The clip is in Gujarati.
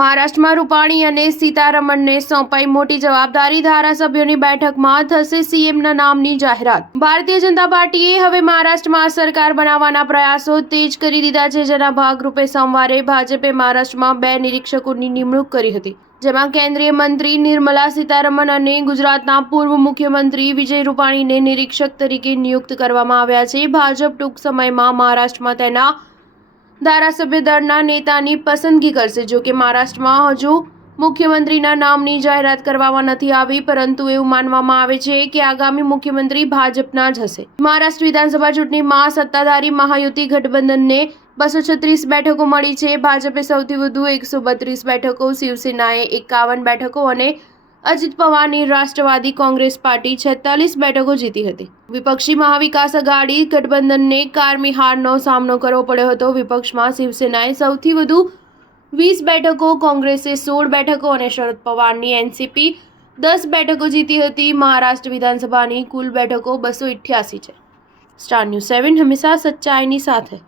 મહારાષ્ટ્રમાં રૂપાણી અને સીતારમણને સોંપાઈ મોટી જવાબદારી, ધારાસભ્યોની બેઠકમાં થશે સીએમના નામની જાહેરાત। ભારતીય જનતા પાર્ટીએ હવે મહારાષ્ટ્રમાં સરકાર બનાવવાના પ્રયાસો તેજ કરી દીધા છે, જેના ભાગરૂપે સોમવારે ભાજપે મહારાષ્ટ્રમાં 2 નિરીક્ષકોની નિમણૂક કરી હતી, જેમાં કેન્દ્રીય મંત્રી નિર્મલા સીતારમણ અને ગુજરાતના પૂર્વ મુખ્યમંત્રી વિજય રૂપાણીને નિરીક્ષક તરીકે નિયુક્ત કરવામાં આવ્યા છે। ભાજપ ટૂંક સમયમાં મહારાષ્ટ્રમાં તેના ધારાસભ્ય દળના નેતાની પસંદગી કરશે। જો કે મહારાષ્ટ્રમાં હજુ મુખ્યમંત્રીના નામની જાહેરાત કરવામાં નથી આવી, પરંતુ એવું માનવામાં આવે છે કે આગામી મુખ્યમંત્રી ભાજપના જ હશે। મહારાષ્ટ્ર વિધાનસભા ચૂંટણીમાં સત્તાધારી મહાયુતિ ગઠબંધનને 236 બેઠકો મળી છે। ભાજપે સૌથી વધુ 132 બેઠકો, શિવસેનાએ 51 બેઠકો અને અજિત પવારની રાષ્ટ્રવાદી કોંગ્રેસ પાર્ટી 46 બેઠકો જીતી હતી। વિપક્ષી મહાવિકાસ આઘાડી ગઠબંધનને કારમી હારનો સામનો કરવો પડ્યો હતો। વિપક્ષમાં શિવસેનાએ સૌથી વધુ 20 બેઠકો, કોંગ્રેસે 16 બેઠકો અને શરદ પવારની એનસીપી 10 બેઠકો જીતી હતી। મહારાષ્ટ્ર વિધાનસભાની કુલ બેઠકો 288 છે। સ્ટાર ન્યૂઝ 7 હંમેશા સચ્ચાઈની સાથે।